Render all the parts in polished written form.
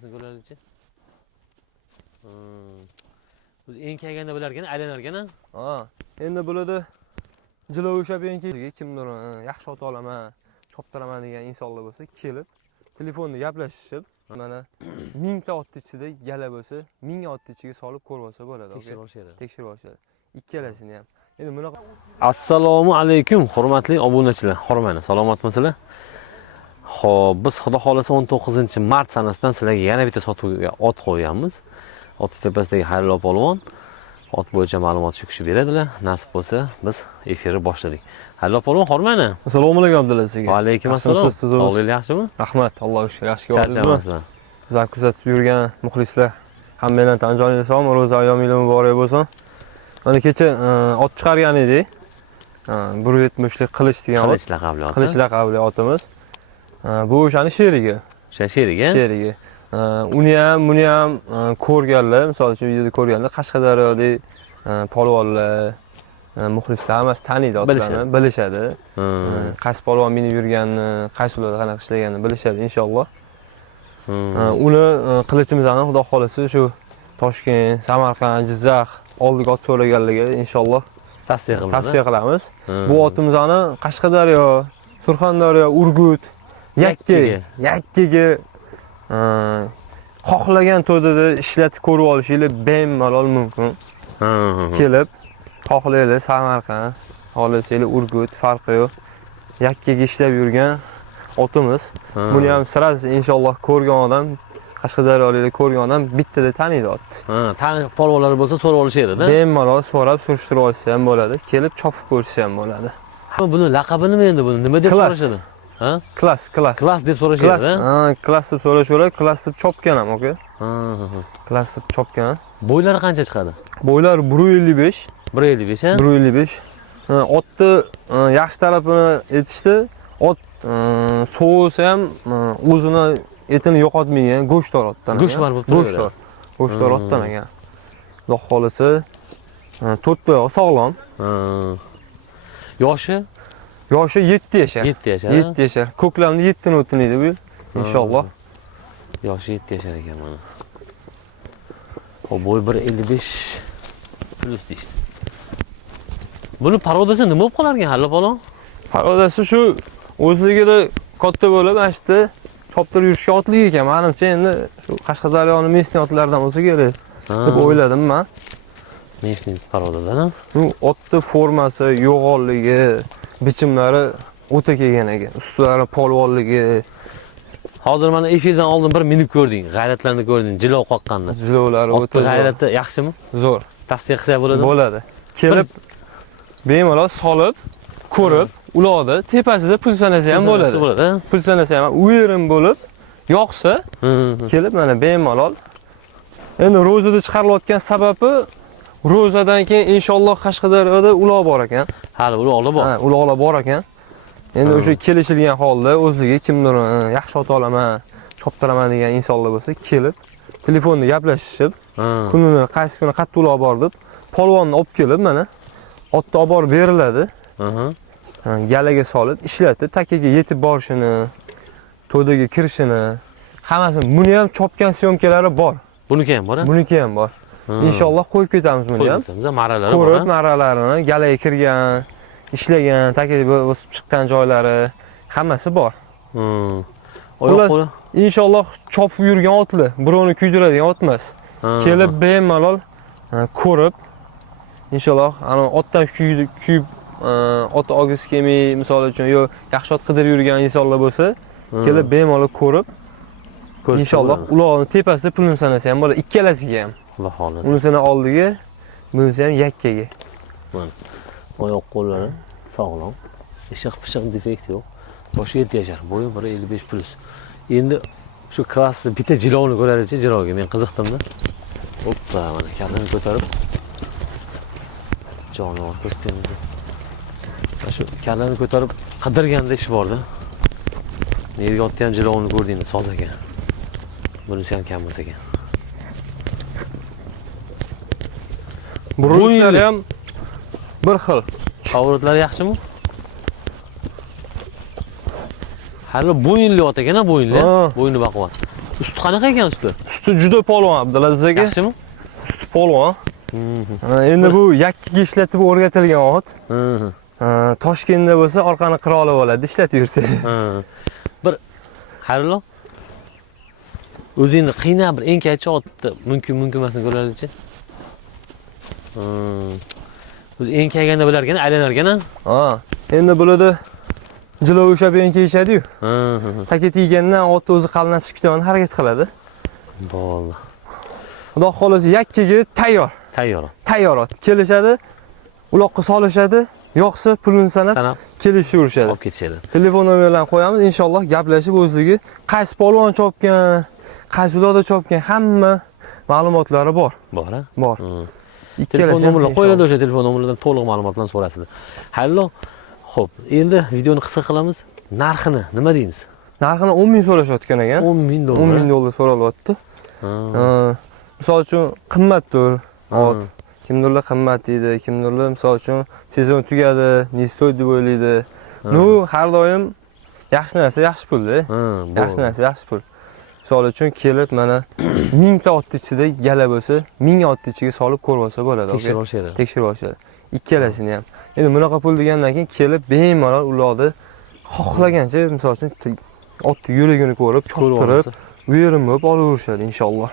Ko'raylikchi. Biz eng kelganda bo'larkan, aylanarkan. Ha, endi bo'ladi. Jilo o'shab enkiga kimdir yaxshi ot olaman, choptiraman degan insonlar bo'lsa, kelib telefonda gaplashishib, mana 1000 ta ot ichida gala bo'lsa, 1000 ot ichiga solib ko'rib olsa bo'ladi. Tekshirib olishadi. Ikkalasini ham. Endi bunaqa. Assalomu alaykum, hurmatli obunachilar. Hormana, salomatmisizlar? Xo'p, biz xudo xolasa 19-mart sanasidan sizlarga yana bitta sotuvga ot qo'yganmiz. Ot tepasidagi Halilo polvon ot bo'yicha ma'lumot shu kishi beradilar. Nasib bo'lsa, biz efirni boshladik. Halilo polvon, hormana. Assalomu alaykum Abdulla sizga. Va alaykum assalom. Sog'lik yaxshimi? Rahmat, Allohga shukr. Yaxshi ko'rdingizmi? Charchamasizlar. Bizlarni kuzatib yurgan muxlislar hammalardan tan joyingizga salom, ro'za ayyomingiz muborak bo'lsin. Mana kecha ot chiqargan edik. 170lik qilich degan ot. Qilich laqabli ot. Qilich laqabli otimiz. Bu o'shani sherigi. Sherigi? Sherigi. Buni ham ko'rganlar, misol uchun videoda ko'rganlar, Qashqadaryodagi polvonlar, muxlislar hammasi taniydi otlarni, bilishadi. Qaysi polvon minib yurganini, qaysi ularda qanaqa ishlaganini bilishadi inshaalloh. Uni qilichimizdan xudo xolasa shu Toshkent, Samarqand, Jizzax oldiga ot so'raganlarga inshaalloh tavsiya qilamiz. Bu otimizni Qashqadaryo, Surxondaryo, Urgut, yakkaga xohlagan to'dada ishlatib ko'rib olishingiz bemalol mumkin. Kelib xohlaylar Samarqand, xohlasanglar Urgut, farqi yo'q. Yakkaga ishlab yurgan otimiz. Buni ham siz inshaalloh ko'rgan odam, Qashqadaryoliklar ko'rgan odam bittada taniydi otni. Taniq polvonlar bo'lsa so'rab olishadi-da. Bemalol so'rab surishtirib olsa ham bo'ladi, kelib chopib ko'rsa ham bo'ladi. Buni laqabi nima endi buni? Nima deb so'rashadi? Klass. Klass deb so'rashadi. Klass deb so'rashadi, klass deb chopgan ham, oka. Klass deb chopgan. Bo'ylari qancha chiqadi? Bo'ylar 1.55. 1.55 ha? 1.55. Otni yaxshi tarafini aytishdi, ot sovisa ham o'zini etini yo'qotmagan go'shtdor otdan. Go'shtdor bo'lib turadi. Go'shtdor otdan ekan. Xudo xolasa 4 oyoq sog'lom. Yoshi 7 yashar. 7 yashar. 7 yashar. Ko'klamni 7 ni o'tinaydi bu yil. Inshaalloh. Yoshi 7 yashar ekan mana. Xo'p, bo'y 1.55 plus deydi. Buni parodasi nima bo'lib qolar ekan, Halilo polvon? Parodasi shu o'zligida katta bo'lib, mana shu choptirib yurishga otlik ekan. Menimcha endi shu Qashqadaryoning mesni otlaridan bo'lsa kerak deb o'yladim men. Mesni parodadan. Bu otning formasi, yo'g'onligi, bichimlari o'ta kelgan ekan. Ustlari polvonligi. Hozir mana efirdan oldin bir minib ko'rding, g'ayratlarni ko'rding, jilo qoqqanni. Jilolari o'ta zo'r. G'ayrati yaxshimi? Zo'r. Tavsiya qilsa bo'ladimi? Bo'ladi. Kelib bemalol solib, ko'rib, uloqda tepasida pul sanasa ham bo'ladi. Pul sanasa ham u yerim bo'lib yoqsa, kelib mana bemalol. Endi ro'zada chiqarilayotgan sababi ro'zadan keyin inshaalloh Qashqadaryoda uloq bor ekan. Hali uloqlar bor. Ha, uloqlar bor ekan. Endi o'sha kelishilgan holda o'ziga kimdir yaxshi ot olaman, choptiraman degan insonlar bo'lsa, kelib telefonda gaplashishib, kunini qaysi kuni qattiq uloq bor deb polvonni olib kelib mana otni olib borib beriladi. Galaga solib ishlatib, takaga yetib borishini, to'daga kirishini, hammasini buni ham chopgan syomkalari bor. Buniki ham bor, ha? Buniki ham bor. Inshaalloh qo'yib ketamiz buni ham. Maralari bor. Ko'rib, maralarini, galaga kirgan, ishlagan, takaga bosib chiqqan joylari hammasi bor. Xullas, inshaalloh chopib yurgan otlar, birovni kuydiradigan ot emas. Kelib bemalol ko'rib, inshaalloh ana otdan kuyib ot olgisi kelmay, misol uchun yo yaxshi ot qidirib yurgan insonlar bo'lsa, kelib bemalol ko'rib, inshaalloh uloqning tepasida pulni sanasa ham bo'ladi, ikkalasiga ham. Vaholanki. Unisini oldiga, bunisi ham yakkaga. Mana oyoq qo'llari sog'lom, pishiq defekt yo'q. Yoshi 7 yashar, bo'yi 1.55 plus. Endi shu klassni bitta jilovni ko'raylikchi, jilovga men qiziqdimda. Hoppa, mana kallani ko'tarib jonivor ko'rsatamiz. Shu kallani ko'tarib qidirganda ish bor-da. Nerga otdi ham jilovni ko'rdingmi, soz ekan. Bunisi ham kam emas ekan. Burulishlari ham bir xil. Avratlari yaxshimi? Hali bo'yinli ot ekan-a, bo'yinli. Bo'yni baquvvat. Suti qanaqa ekan suti? Suti juda polvon Abdulaziz aka. Yaxshimi? Suti polvon. Endi bu yakkaga ishlatib o'rgatilgan ot. Toshkentda bo'lsa orqani qira olib oladi, ishlatib yursa. Bir Xayrullo o'zingni qiynab bir enkaychi otni mumkin emasini ko'raylikchi. O'zi enkayganda bilarkan, aylanarkan-a? Ha, endi bularda jilo o'shab enkayishadi-yu. Taka teggandan ot o'zi qalinlashib ketishga harakat qiladi. Bo'ldi. Xudo xolasi yakkaga tayyor. Tayyor ot. Kelishadi, uloqqa solishadi, yo'qsa pulini sanab kelishib olib ketishadi. Telefon nomerlarini qo'yamiz, inshaalloh gaplashib o'zligi qaysi polvon chopgan, qaysi uloqda chopgan hamma ma'lumotlari bor. Bor-a? Bor. Telefon nomerlari qo'yiladi, o'sha telefon nomerlaridan to'liq ma'lumotlarni so'rasizlar. Xayrullo, xo'p, endi videoni qisqa qilamiz. Narxini nima deymiz? Narxini 10 ming so'rashayotgan ekan. 10 ming dollar. 10 ming dollar so'ralyapti. Misol uchun qimmatdir ot. Kimdirlar qimmat deydi, kimdirlar misol uchun sezon tugadi, ne stoy deb o'ylaydi. Nu har doim yaxshi narsa yaxshi pul-da. Yaxshi narsa yaxshi pul. Misol uchun kelib mana 1000 ta ot ichida gala bo'lsa, 1000 ot ichiga solib ko'rib olsa bo'ladi. Tekshirib olishadi. Ikkalasini ham. Endi bunaqa pul degandan keyin kelib bemalol ularni xohlagancha misol uchun otni yuragini ko'rib, choptirib, verim bo'lib olaverishadi inshaalloh.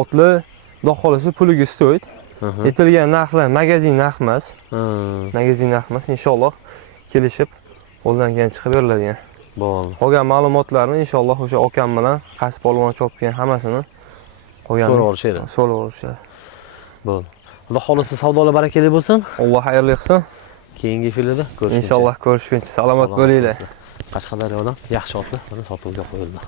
Otlar xudo xolasa puliga stoyid. Aytilgan narxlar magazin narx emas. Magazin narx emas, inshaalloh kelishib qo'ldan kelgan chiqib beriladigan. Bo'ldi. Qolgan ma'lumotlarni inshaalloh o'sha akam bilan qaysi polvon chopgan hammasini so'raverishadi. Bo'ldi. Xudo xolasa savdolar barakali bo'lsin. Alloh xayrli qilsin. Keyingi filmda ko'rishguncha. Inshaalloh ko'rishguncha salomat bo'linglar. Qashqadaryodan yaxshi otlar mana sotuvga qo'yildi.